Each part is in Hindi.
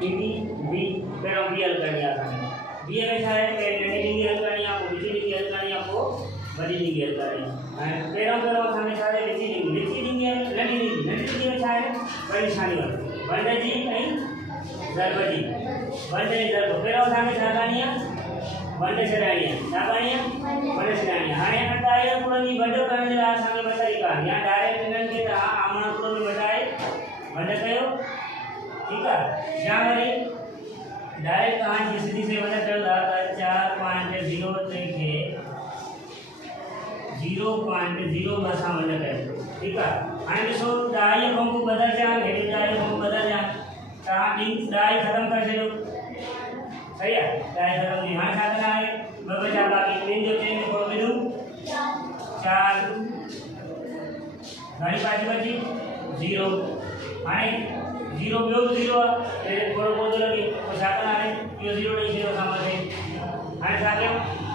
डी बी पेड़ बी हल करनी आसानी बी में छा है के नंढी डिंगी हल करनी आपको बीजी डिंगी हल करनी आपको बड़ी डिंगी हल करनी पेड़ सामने छा है विची डिंगी नंढी डिंगी में छा है बड़ी निशानी वाली वंडे जी कहीं ज़रब जी वंडे ज़रब पेड़ सामने छा करनी है वंडे छड़ानी है छा करनी है वंडे छड़ानी है हाने अंदाज़ पूरा नहीं वंडे करने ला सामने बताइएगा यहाँ डायरेक्ट इनन के आमना पूरा नहीं बताए वंडे कयो ठीक है यहाँ वाली डायरेक्ट कहाँ जी सीधी से वंडे कयो दाता 4.0 के 0.0 बसा वंडे कयो ठीक है हाने सो डाई को बदल जा हेडी डाई को बदल जा कहाँ डिंग डाई खत्म कर दे सही है डाई खत्म यहाँ क्या करना है बचा बाकी तीन जो चेंज को बिंदु 4 घड़ी पाँच बची 0 हाने 0 बियो 0 ये थोड़ा बहुत लगे तो क्या करना है ये 0 नहीं 0 समझ है हाने क्या क्या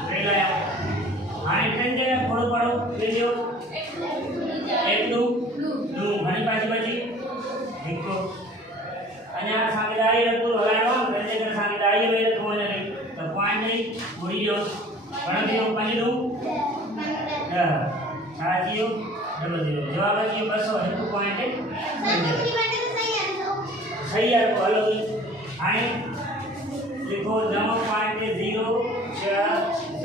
ट्रेन लाया हाने ट्रेन के थोड़ा पढ़ो फिर जो एक दो घड़ी पाँच बची देखो अन्य साझेदारी रखो हलायो रजे कर साझेदारी में रखो ने तो पॉइंट नहीं बुरी जो गणति नो पानी दो साजियो डबल जीरो जवाब है ये 201 पॉइंट सही है को हलो आए लिखो 9.0 6